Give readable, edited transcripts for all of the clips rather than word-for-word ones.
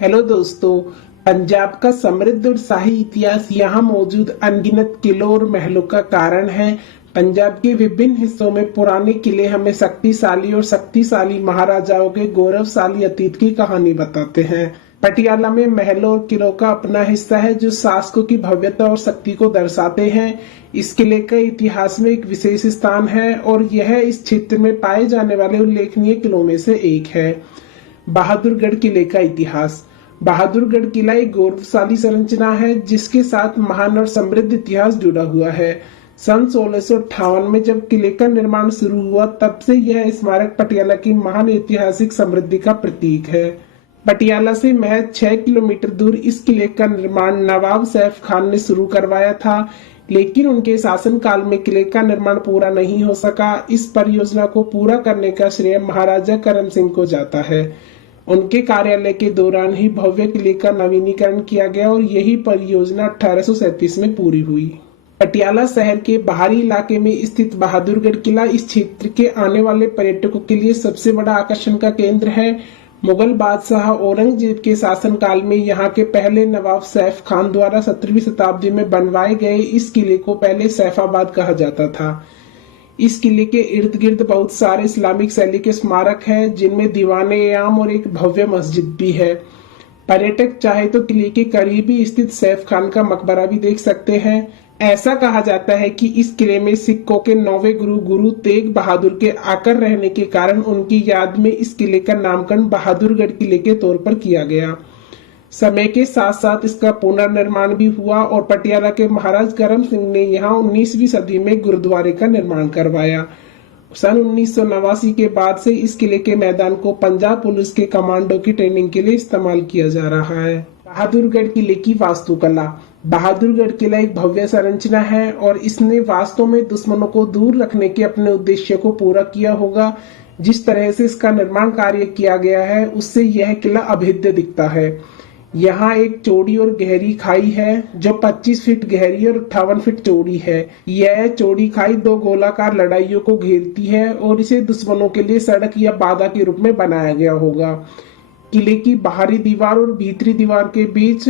Hello दोस्तों। पंजाब का समृद्ध और शाही इतिहास यहाँ मौजूद अनगिनत किलों और महलों का कारण है। पंजाब के विभिन्न हिस्सों में पुराने किले हमें शक्तिशाली महाराजाओं के गौरवशाली अतीत की कहानी बताते हैं। पटियाला में महलों और किलों का अपना हिस्सा है जो शासकों की भव्यता और शक्ति को दर्शाते हैं। इस किले का इतिहास में एक विशेष स्थान है और यह इस क्षेत्र में पाए जाने वाले उल्लेखनीय किलों में से एक है। बहादुरगढ़ किले का इतिहास। बहादुरगढ़ किला एक गौरवशाली संरचना है जिसके साथ महान और समृद्ध इतिहास जुड़ा हुआ है। सन 1658 में जब किले का निर्माण शुरू हुआ तब से यह स्मारक पटियाला की महान ऐतिहासिक समृद्धि का प्रतीक है। पटियाला से महज 6 किलोमीटर दूर इस किले का निर्माण नवाब सैफ खान ने शुरू करवाया था, लेकिन उनके शासनकाल में किले का निर्माण पूरा नहीं हो सका। इस परियोजना को पूरा करने का श्रेय महाराजा करम सिंह को जाता है। उनके कार्यालय के दौरान ही भव्य किले का नवीनीकरण किया गया और यही परियोजना 1837 में पूरी हुई। पटियाला शहर के बाहरी इलाके में स्थित बहादुरगढ़ किला इस क्षेत्र के आने वाले पर्यटकों के लिए सबसे बड़ा आकर्षण का केंद्र है। मुगल बादशाह औरंगजेब के शासनकाल में यहाँ के पहले नवाब सैफ खान द्वारा 17वीं शताब्दी में बनवाए गए इस किले को पहले सैफाबाद कहा जाता था। इस किले के इर्द गिर्द बहुत सारे इस्लामिक शैली के स्मारक हैं, जिनमें दीवान-ए-आम और एक भव्य मस्जिद भी है। पर्यटक चाहे तो किले के करीब ही स्थित सैफ खान का मकबरा भी देख सकते हैं। ऐसा कहा जाता है कि इस किले में सिखों के 9वें गुरु तेग बहादुर के आकर रहने के कारण उनकी याद में इस किले का नामकरण बहादुरगढ़ किले के तौर पर किया गया। समय के साथ साथ इसका पुनर्निर्माण भी हुआ और पटियाला के महाराज करम सिंह ने यहाँ 19वीं सदी में गुरुद्वारे का निर्माण करवाया। सन 1989 के बाद से इस किले के मैदान को पंजाब पुलिस के कमांडो की ट्रेनिंग के लिए इस्तेमाल किया जा रहा है। बहादुरगढ़ किले की वास्तुकला। बहादुरगढ़ किला एक भव्य संरचना है और इसने वास्तव में दुश्मनों को दूर रखने के अपने उद्देश्य को पूरा किया होगा। जिस तरह से इसका निर्माण कार्य किया गया है उससे यह किला अभेद्य दिखता है। यहाँ एक चौड़ी और गहरी खाई है जो 25 फीट गहरी और 58 फीट चौड़ी है। यह चौड़ी खाई 2 गोलाकार लड़ाइयों को घेरती है और इसे दुश्मनों के लिए सड़क या बाधा के रूप में बनाया गया होगा। किले की बाहरी दीवार और भीतरी दीवार के बीच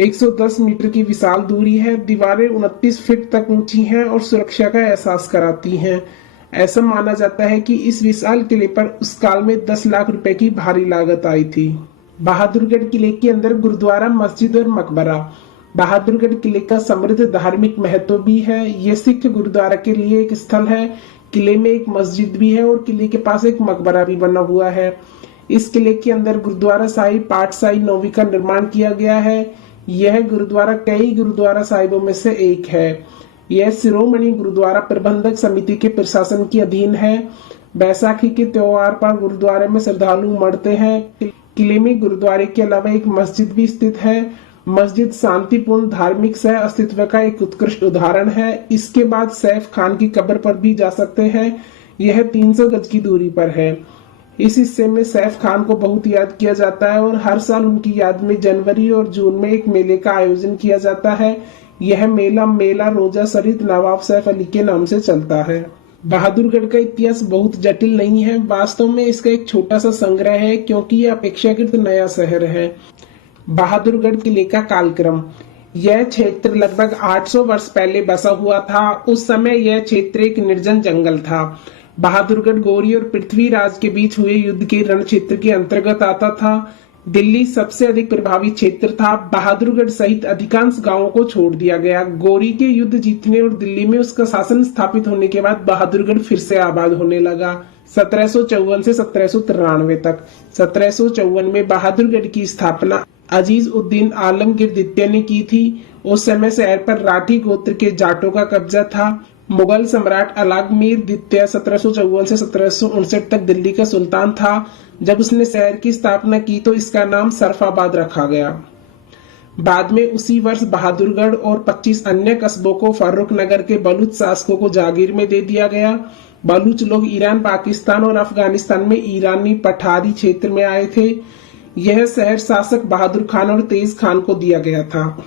110 मीटर की विशाल दूरी है। दीवारें 29 फीट तक ऊंची हैं और सुरक्षा का एहसास कराती हैं। ऐसा माना जाता है कि इस विशाल किले पर उस काल में 10 लाख रुपए की भारी लागत आई थी। बहादुरगढ़ किले के अंदर गुरुद्वारा, मस्जिद और मकबरा। बहादुरगढ़ किले का समृद्ध धार्मिक महत्व भी है। ये सिख गुरुद्वारा के लिए एक स्थल है। किले में एक मस्जिद भी है और किले के पास एक मकबरा भी बना हुआ है। इस किले के अंदर गुरुद्वारा साहिब पाठशाही नौवीं का निर्माण किया गया है। यह गुरुद्वारा कई गुरुद्वारा साहिबों में से एक है। यह शिरोमणि गुरुद्वारा प्रबंधक समिति के प्रशासन के अधीन है। बैसाखी के त्योहार पर गुरुद्वारे में श्रद्धालु उमड़ते हैं। किले में गुरुद्वारे के अलावा एक मस्जिद भी स्थित है। मस्जिद शांतिपूर्ण धार्मिक सह अस्तित्व का एक उत्कृष्ट उदाहरण है। इसके बाद सैफ खान की कब्र पर भी जा सकते हैं। यह 300 गज की दूरी पर है। इस हिस्से में सैफ खान को बहुत याद किया जाता है और हर साल उनकी याद में जनवरी और जून में एक मेले का आयोजन किया जाता है। यह मेला रोजा शरीफ नवाब सैफ अली के नाम से चलता है। बहादुरगढ़ का इतिहास बहुत जटिल नहीं है। वास्तव में इसका एक छोटा सा संग्रह है क्योंकि यह अपेक्षाकृत नया शहर है। बहादुरगढ़ किले का कालक्रम। यह क्षेत्र लगभग 800 वर्ष पहले बसा हुआ था। उस समय यह क्षेत्र एक निर्जन जंगल था। बहादुरगढ़ गौरी और पृथ्वीराज के बीच हुए युद्ध के रण क्षेत्र के अंतर्गत आता था। दिल्ली सबसे अधिक प्रभावी क्षेत्र था। बहादुरगढ़ सहित अधिकांश गांवों को छोड़ दिया गया। गौरी के युद्ध जीतने और दिल्ली में उसका शासन स्थापित होने के बाद बहादुरगढ़ फिर से आबाद होने लगा। 1754 से 1793 तक। 1754 में बहादुरगढ़ की स्थापना अजीज उद्दीन आलमगीर द्वितीय ने की थी। उस समय शहर पर राठी गोत्र के जाटों का कब्जा था। मुगल सम्राट अलागमीर द्वितीय 1754 से 1759 तक दिल्ली का सुल्तान था। जब उसने शहर की स्थापना की तो इसका नाम सरफाबाद रखा गया। बाद में उसी वर्ष बहादुरगढ़ और 25 अन्य कस्बों को फर्रुख नगर के बलूच शासकों को जागीर में दे दिया गया। बलूच लोग ईरान, पाकिस्तान और अफगानिस्तान में ईरानी पठारी क्षेत्र में आए थे। यह शहर शासक बहादुर खान और तेज खान को दिया गया था।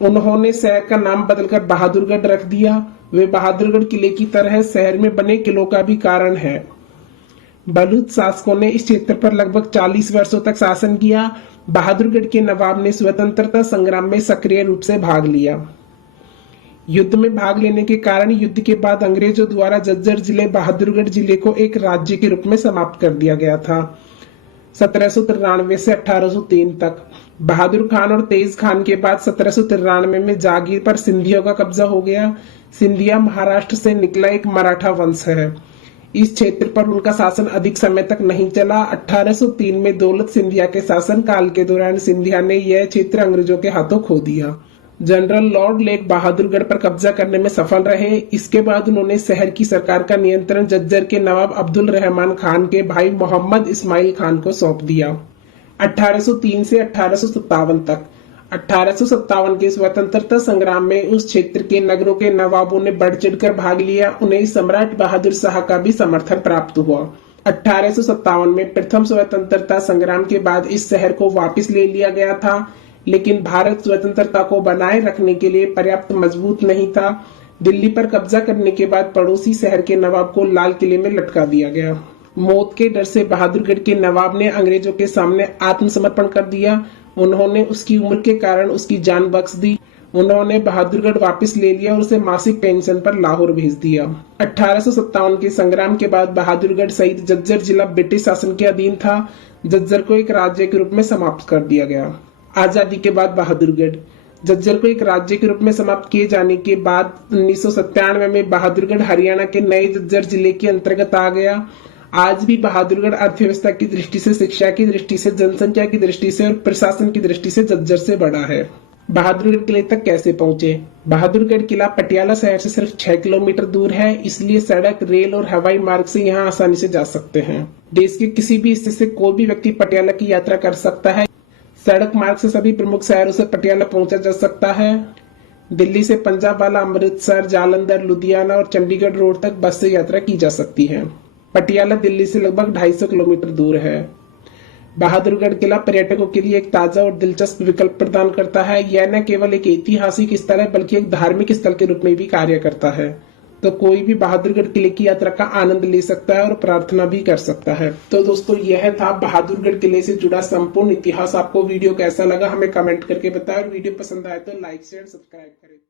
उन्होंने शहर का नाम बदलकर बहादुरगढ़ रख दिया। वे बहादुरगढ़ किले की तरह शहर में बने किलों का भी कारण है। बलूच शासकों ने इस क्षेत्र पर लगभग 40 वर्षों तक शासन किया। बहादुरगढ़ के नवाब ने स्वतंत्रता संग्राम में सक्रिय रूप से भाग लिया। युद्ध में भाग लेने के कारण युद्ध के बाद अंग्रेजों द्वारा झज्जर जिले बहादुरगढ़ जिले को एक राज्य के रूप में समाप्त कर दिया गया था। 1793 से 1803 तक बहादुर खान और तेज खान के बाद 1793 में जागीर पर सिंधियों का कब्जा हो गया। सिंधिया महाराष्ट्र से निकला एक मराठा वंश है। इस क्षेत्र पर उनका शासन अधिक समय तक नहीं चला। 1803 में दौलत सिंधिया के शासन काल के दौरान सिंधिया ने यह क्षेत्र अंग्रेजों के हाथों खो दिया। जनरल लॉर्ड लेक बहादुरगढ़ पर कब्जा करने में सफल रहे। इसके बाद उन्होंने शहर की सरकार का नियंत्रण झज्जर के नवाब अब्दुल रहमान खान के भाई मोहम्मद इस्माइल खान को सौंप दिया। 1803 से 1857 तक 1857 के स्वतंत्रता संग्राम में उस क्षेत्र के नगरों के नवाबों ने बढ़ चढ़कर भाग लिया। उन्हें सम्राट बहादुर शाह का भी समर्थन प्राप्त हुआ। 1857 में प्रथम स्वतंत्रता संग्राम के बाद इस शहर को वापस ले लिया गया था, लेकिन भारत स्वतंत्रता को बनाए रखने के लिए पर्याप्त मजबूत नहीं था। दिल्ली पर कब्जा करने के बाद पड़ोसी शहर के नवाब को लाल किले में लटका दिया गया। मौत के डर से बहादुरगढ़ के नवाब ने अंग्रेजों के सामने आत्मसमर्पण कर दिया। उन्होंने उसकी उम्र के कारण उसकी जान बख्श दी। उन्होंने बहादुरगढ़ वापस ले लिया और उसे मासिक पेंशन पर लाहौर भेज दिया। 1857 के संग्राम के बाद बहादुरगढ़ सहित झज्जर जिला ब्रिटिश शासन के अधीन था। झज्जर को एक राज्य के रूप में समाप्त कर दिया गया। आजादी के बाद बहादुरगढ़ झज्जर को एक राज्य के रूप में समाप्त किए जाने के बाद 1997 में बहादुरगढ़ हरियाणा के नए झज्जर जिले के अंतर्गत आ गया। आज भी बहादुरगढ़ अर्थव्यवस्था की दृष्टि से, शिक्षा की दृष्टि से, जनसंख्या की दृष्टि से और प्रशासन की दृष्टि से झज्जर से बड़ा है। बहादुरगढ़ किले तक कैसे पहुंचे? बहादुरगढ़ किला पटियाला शहर से सिर्फ 6 किलोमीटर दूर है, इसलिए सड़क, रेल और हवाई मार्ग से यहाँ आसानी से जा सकते हैं। देश के किसी भी हिस्से से कोई भी व्यक्ति पटियाला की यात्रा कर सकता है। सड़क मार्ग से सभी प्रमुख शहरों से पटियाला पहुंचा जा सकता है। दिल्ली से पंजाबवाला, अमृतसर, जालंधर, लुधियाना और चंडीगढ़ रोड तक बस से यात्रा की जा सकती है। पटियाला दिल्ली से लगभग 250 किलोमीटर दूर है। बहादुरगढ़ किला पर्यटकों के लिए एक ताजा और दिलचस्प विकल्प प्रदान करता है। यह न केवल एक ऐतिहासिक स्थल है बल्कि एक धार्मिक स्थल के रूप में भी कार्य करता है। तो कोई भी बहादुरगढ़ किले की यात्रा का आनंद ले सकता है और प्रार्थना भी कर सकता है। तो दोस्तों, यह था बहादुरगढ़ किले से जुड़ा संपूर्ण इतिहास। आपको वीडियो कैसा लगा हमें कमेंट करके बताएं और वीडियो पसंद आए तो लाइक शेयर सब्सक्राइब करें।